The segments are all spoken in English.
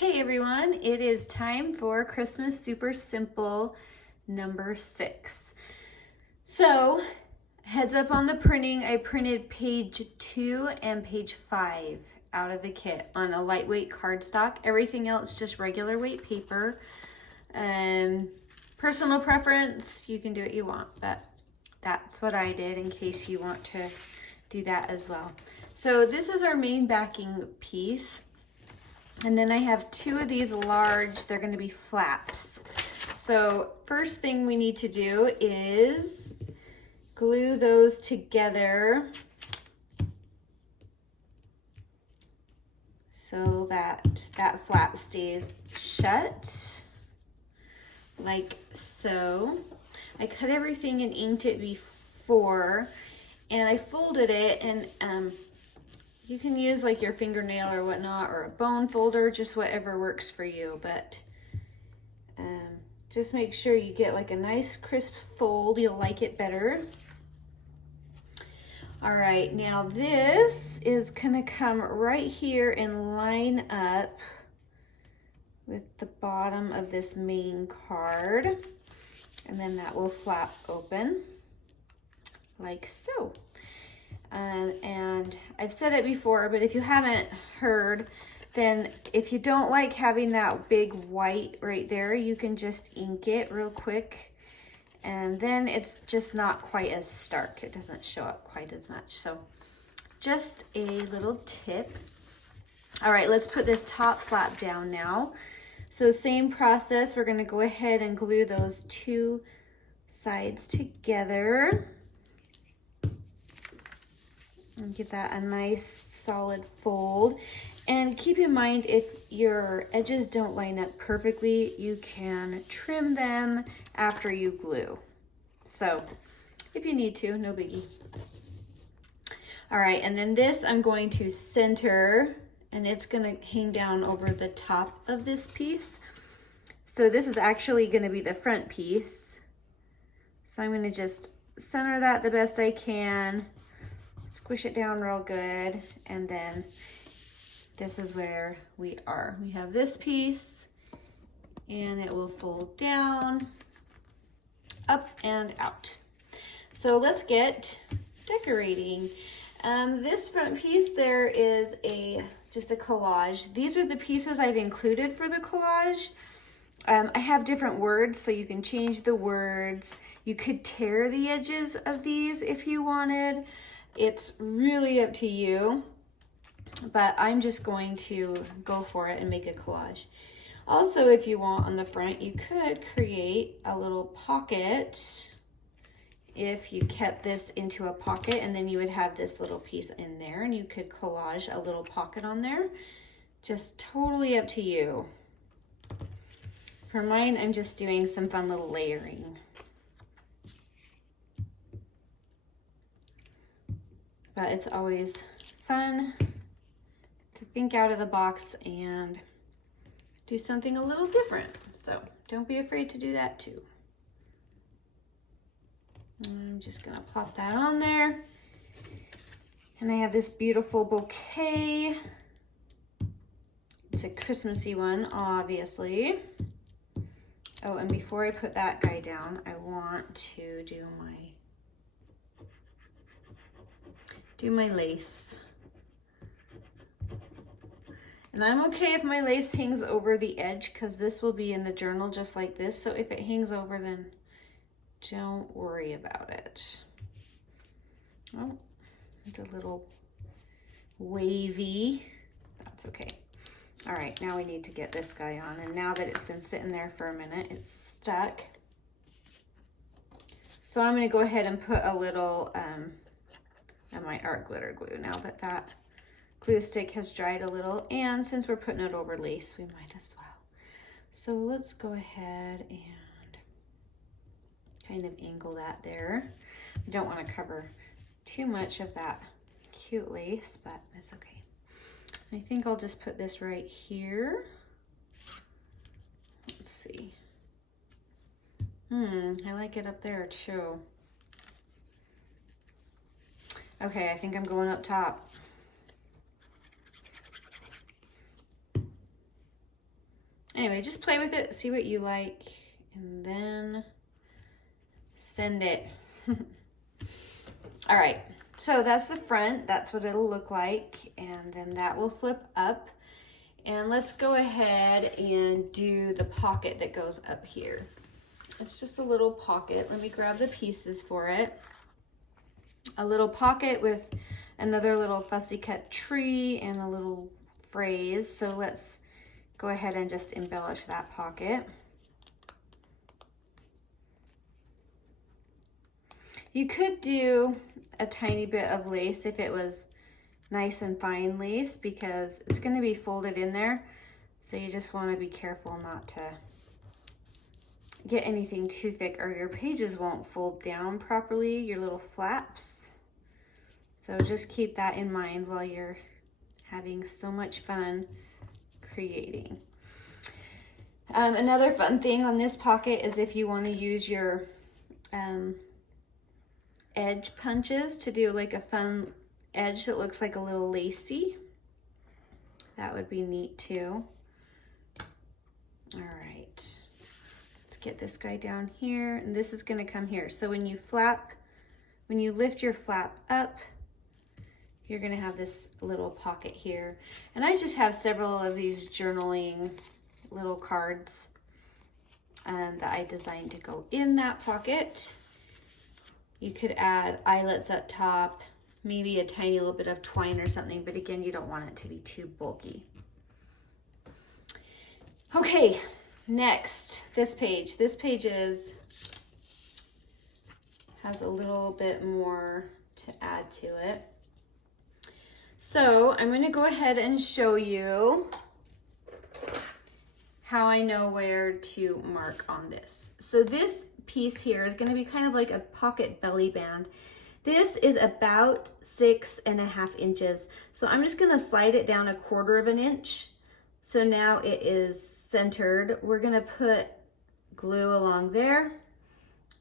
Hey everyone, it is time for Christmas Super Simple number 6. So, heads up on the printing, I printed page 2 and page 5 out of the kit on a lightweight cardstock. Everything else just regular weight paper. Personal preference, you can do what you want, but that's what I did in case you want to do that as well. So this is our main backing piece. And then I have 2 of these large, they're going to be flaps. So first thing we need to do is glue those together so that that flap stays shut, like so. I cut everything and inked it before, and I folded it, and you can use like your fingernail or whatnot, or a bone folder, just whatever works for you, but just make sure you get like a nice crisp fold. You'll like it better. All right, now this is gonna come right here and line up with the bottom of this main card, and then that will flap open like so. And I've said it before, but if you haven't heard, then if you don't like having that big white right there, you can just ink it real quick, and then it's just not quite as stark. It doesn't show up quite as much. So just a little tip. All right, let's put this top flap down now. So same process, we're gonna go ahead and glue those 2 sides together. And give that a nice solid fold. And keep in mind, if your edges don't line up perfectly, you can trim them after you glue. So if you need to, no biggie. All right, and then this I'm going to center, and it's gonna hang down over the top of this piece. So this is actually gonna be the front piece. So I'm gonna just center that the best I can. Squish it down real good, and then this is where we are. We have this piece, and it will fold down, up and out. So let's get decorating. This front piece, there is just a collage. These are the pieces I've included for the collage. I have different words, so you can change the words. You could tear the edges of these if you wanted. It's really up to you, but I'm just going to go for it and make a collage. Also, if you want, on the front, you could create a little pocket if you kept this into a pocket, and then you would have this little piece in there, and you could collage a little pocket on there. Just totally up to you. For mine, I'm just doing some fun little layering. But it's always fun to think out of the box and do something a little different. So don't be afraid to do that too. I'm just gonna plop that on there. And I have this beautiful bouquet. It's a Christmassy one, obviously. Oh, and before I put that guy down, I want to do my lace. And I'm okay if my lace hangs over the edge, because this will be in the journal just like this. So if it hangs over, then don't worry about it. Oh, it's a little wavy. That's okay. All right, now we need to get this guy on. And now that it's been sitting there for a minute, it's stuck. So I'm gonna go ahead and put a little, and my art glitter glue now that that glue stick has dried a little, and since we're putting it over lace, we might as well. So let's go ahead and kind of angle that there. I don't want to cover too much of that cute lace, but it's okay. I think I'll just put this right here. Let's see. I like it up there too. Okay, I think I'm going up top. Anyway, just play with it, see what you like, and then send it. All right, so that's the front. That's what it'll look like. And then that will flip up. And let's go ahead and do the pocket that goes up here. It's just a little pocket. Let me grab the pieces for it. A little pocket with another little fussy cut tree and a little phrase. So let's go ahead and just embellish that pocket. You could do a tiny bit of lace if it was nice and fine lace, because it's going to be folded in there. So you just want to be careful not to get anything too thick, or your pages won't fold down properly, your little flaps. So just keep that in mind while you're having so much fun creating. Another fun thing on this pocket is if you want to use your edge punches to do like a fun edge that looks like a little lacy. That would be neat too. All right, let's get this guy down here, and this is going to come here. So when you flap, when you lift your flap up, you're going to have this little pocket here. And I just have several of these journaling little cards that I designed to go in that pocket. You could add eyelets up top, maybe a tiny little bit of twine or something, but again, you don't want it to be too bulky. Okay, next, this page. This page has a little bit more to add to it. So I'm going to go ahead and show you how I know where to mark on this. So this piece here is going to be kind of like a pocket belly band. This is about 6.5 inches. So I'm just going to slide it down 1/4 inch. So now it is centered. We're going to put glue along there,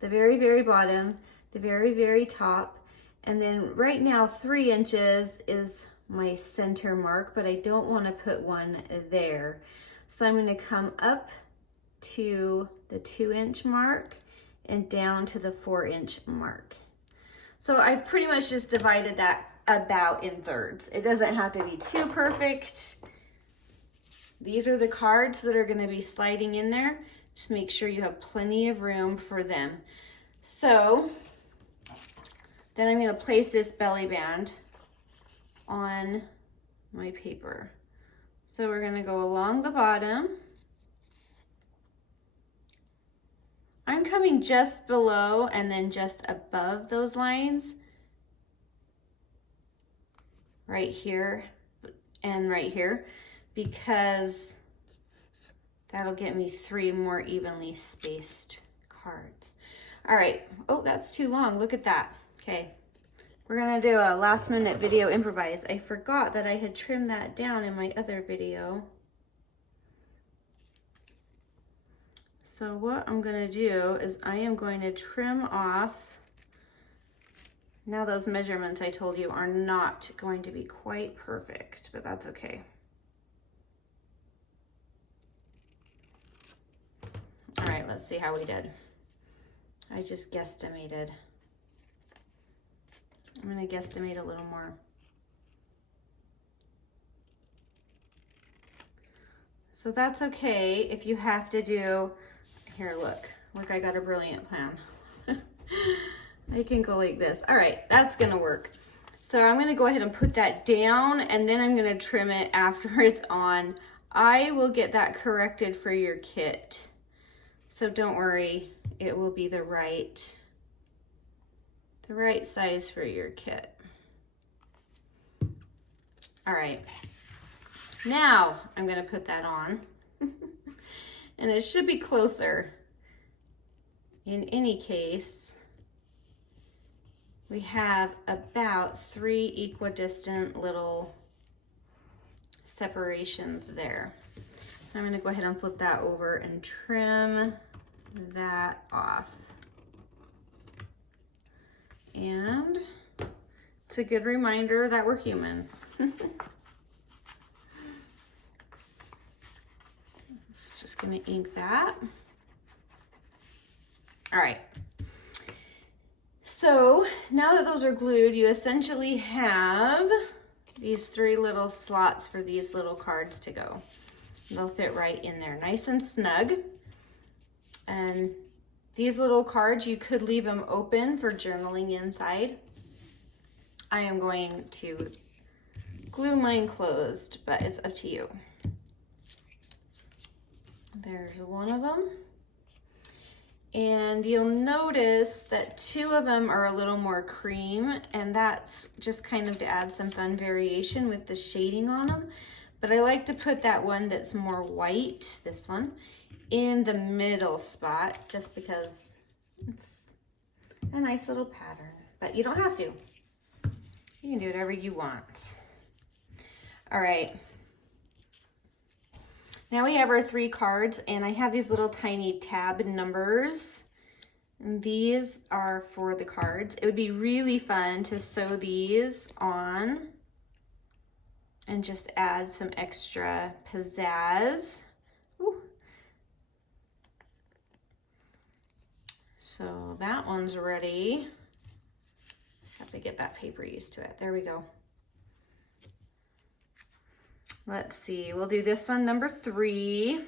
the very, very bottom, the very, very top. And then right now 3 inches is my center mark, but I don't want to put one there. So I'm going to come up to the 2-inch mark and down to the 4-inch mark. So I've pretty much just divided that about in thirds. It doesn't have to be too perfect. These are the cards that are going to be sliding in there. Just make sure you have plenty of room for them. So then I'm going to place this belly band on my paper. So we're going to go along the bottom. I'm coming just below and then just above those lines, right here and right here, because that'll get me 3 more evenly spaced cards. All right. Oh, that's too long. Look at that. Okay. We're going to do a last minute video improvise. I forgot that I had trimmed that down in my other video. So what I'm going to do is I am going to trim off. Now those measurements I told you are not going to be quite perfect, but that's okay. All right, let's see how we did. I just guesstimated. I'm going to guesstimate a little more. So that's okay if you have to do, here, look, I got a brilliant plan. I can go like this. All right, that's gonna work. So I'm gonna go ahead and put that down, and then I'm gonna trim it after it's on. I will get that corrected for your kit. So don't worry, it will be the right size for your kit. All right, now I'm gonna put that on. And it should be closer. In any case, we have about 3 equidistant little separations there. I'm gonna go ahead and flip that over and trim that off. And it's a good reminder that we're human. Let's Just gonna ink that. All right. So now that those are glued, you essentially have these 3 little slots for these little cards to go. They'll fit right in there, nice and snug. And these little cards, you could leave them open for journaling inside. I am going to glue mine closed, but it's up to you. There's one of them. And you'll notice that 2 of them are a little more cream, and that's just kind of to add some fun variation with the shading on them. But I like to put that one that's more white, this one, in the middle spot, just because it's a nice little pattern. But you don't have to. You can do whatever you want. All right. Now we have our 3 cards, and I have these little tiny tab numbers. And these are for the cards. It would be really fun to sew these on and just add some extra pizzazz. Ooh. So that one's ready. Just have to get that paper used to it. There we go. Let's see, we'll do this one, number 3.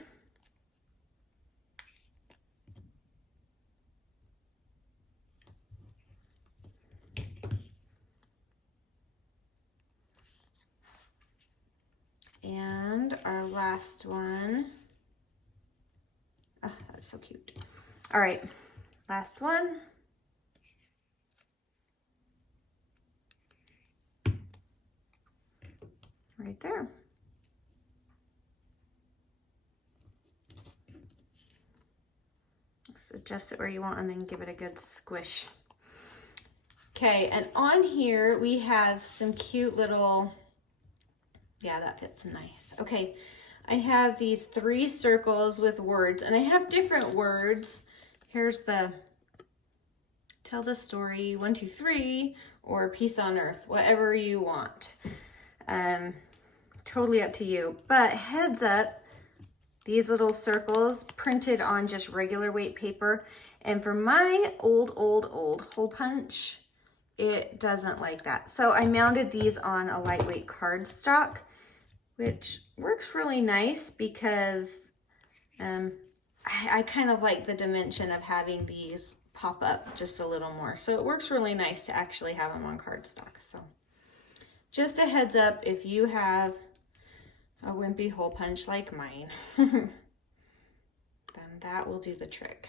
And our last one. Oh, that's so cute. All right, last one. Right there. Adjust it where you want and then give it a good squish. Okay, and on here we have some cute little, yeah, that fits nice. Okay, I have these 3 circles with words, and I have different words. Here's the tell the story, 1, 2, 3, or peace on earth, whatever you want. Totally up to you, but heads up, these little circles printed on just regular weight paper. And for my old hole punch, it doesn't like that. So I mounted these on a lightweight cardstock, which works really nice because I kind of like the dimension of having these pop up just a little more. So it works really nice to actually have them on cardstock. So just a heads up, if you have a wimpy hole punch like mine, then that will do the trick.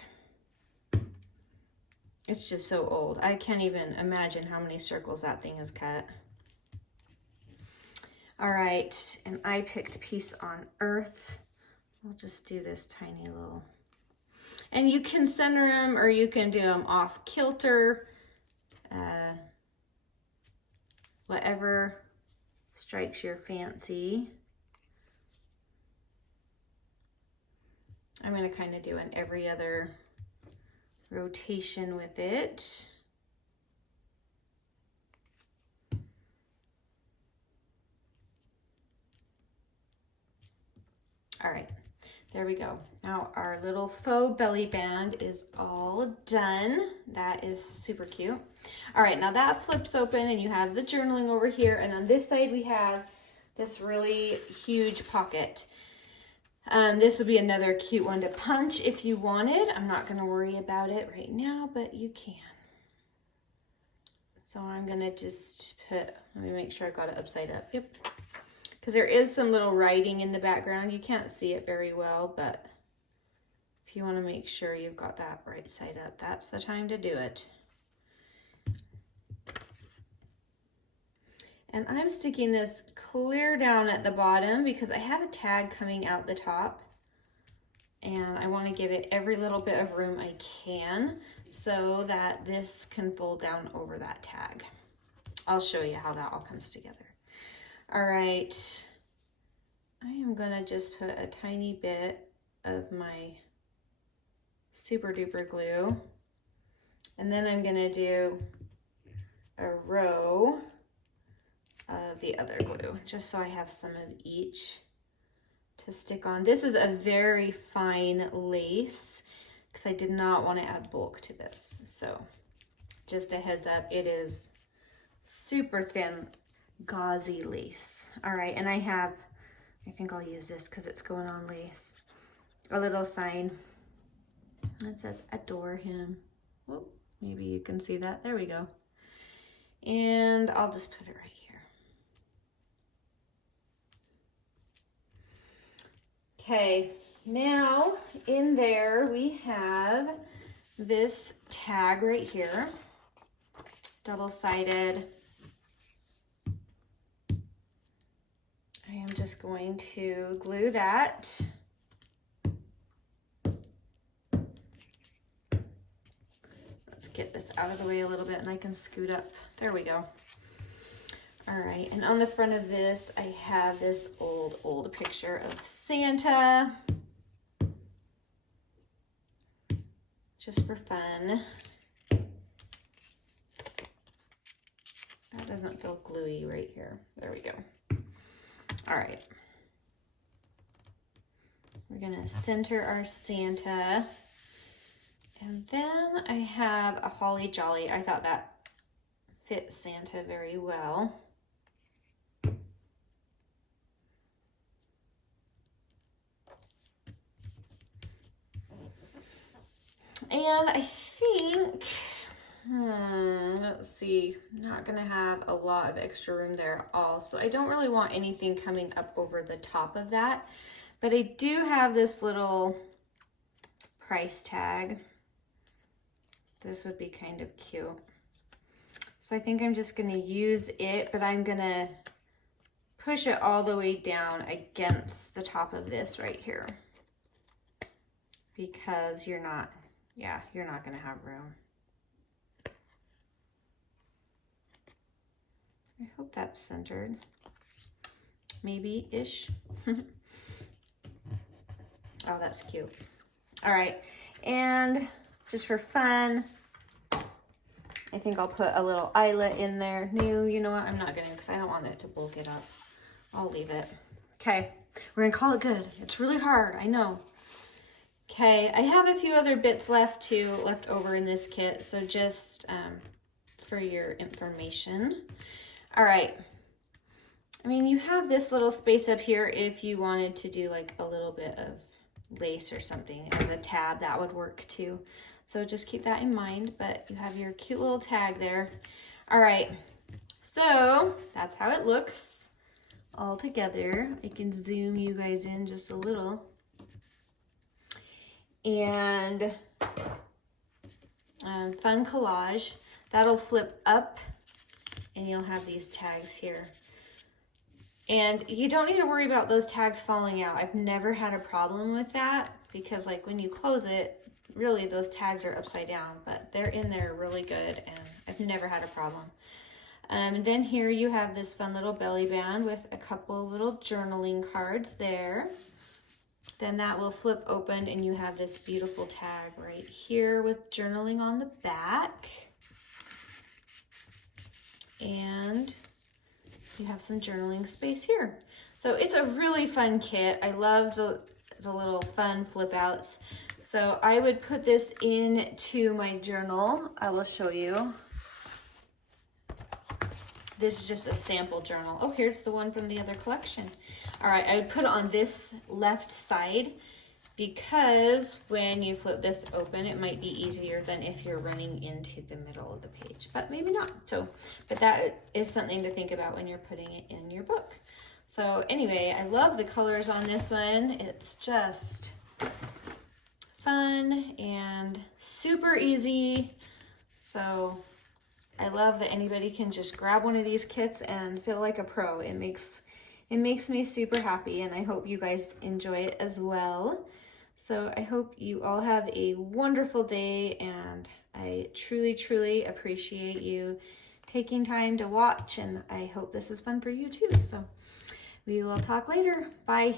It's just so old. I can't even imagine how many circles that thing has cut. All right, and I picked Peace on Earth. We'll just do this tiny little, and you can center them or you can do them off kilter, whatever strikes your fancy. I'm going to kind of do an every other rotation with it. All right, there we go. Now our little faux belly band is all done. That is super cute. All right, now that flips open and you have the journaling over here, and on this side we have this really huge pocket. This would be another cute one to punch if you wanted. I'm not going to worry about it right now, but you can. So I'm going to just put, let me make sure I got it upside up. Yep. Because there is some little writing in the background. You can't see it very well, but if you want to make sure you've got that right side up, that's the time to do it. And I'm sticking this clear down at the bottom because I have a tag coming out the top, and I want to give it every little bit of room I can so that this can fold down over that tag. I'll show you how that all comes together. All right, I am gonna just put a tiny bit of my super duper glue, and then I'm gonna do a row of the other glue, just so I have some of each to stick on. This is a very fine lace because I did not want to add bulk to this. So just a heads up, it is super thin, gauzy lace. All right, and I think I'll use this because it's going on lace. A little sign that says adore him. Whoop, maybe you can see that. There we go. And I'll just put it right here. Okay, now in there we have this tag right here, double-sided. I am just going to glue that. Let's get this out of the way a little bit and I can scoot up. There we go. All right, and on the front of this, I have this old picture of Santa. Just for fun. That doesn't feel gluey right here. There we go. All right. We're gonna center our Santa. And then I have a holly jolly. I thought that fit Santa very well. And I think, let's see, I'm not gonna have a lot of extra room there at all. So I don't really want anything coming up over the top of that. But I do have this little price tag. This would be kind of cute. So I think I'm just gonna use it, but I'm gonna push it all the way down against the top of this right here. Because you're not gonna have room. I hope that's centered. Maybe-ish. Oh, that's cute. All right, and just for fun, I think I'll put a little eyelet in there. New, you know what? I'm not gonna, because I don't want it to bulk it up. I'll leave it. Okay, we're gonna call it good. It's really hard, I know. Okay, I have a few other bits left over in this kit, so just for your information. All right, I mean, you have this little space up here if you wanted to do like a little bit of lace or something as a tab, that would work too. So just keep that in mind, but you have your cute little tag there. All right, so that's how it looks all together. I can zoom you guys in just a little. And fun collage. That'll flip up and you'll have these tags here. And you don't need to worry about those tags falling out. I've never had a problem with that because like when you close it, really those tags are upside down, but they're in there really good and I've never had a problem. And then here you have this fun little belly band with a couple little journaling cards there. Then that will flip open and you have this beautiful tag right here with journaling on the back. And you have some journaling space here. So it's a really fun kit. I love the little fun flip outs. So I would put this into my journal. I will show you. This is just a sample journal. Oh, here's the one from the other collection. All right, I would put it on this left side because when you flip this open, it might be easier than if you're running into the middle of the page, but maybe not. So, but that is something to think about when you're putting it in your book. So anyway, I love the colors on this one. It's just fun and super easy. So I love that anybody can just grab one of these kits and feel like a pro. It makes me super happy, and I hope you guys enjoy it as well. So I hope you all have a wonderful day, and I truly, truly appreciate you taking time to watch, and I hope this is fun for you too. So we will talk later. Bye.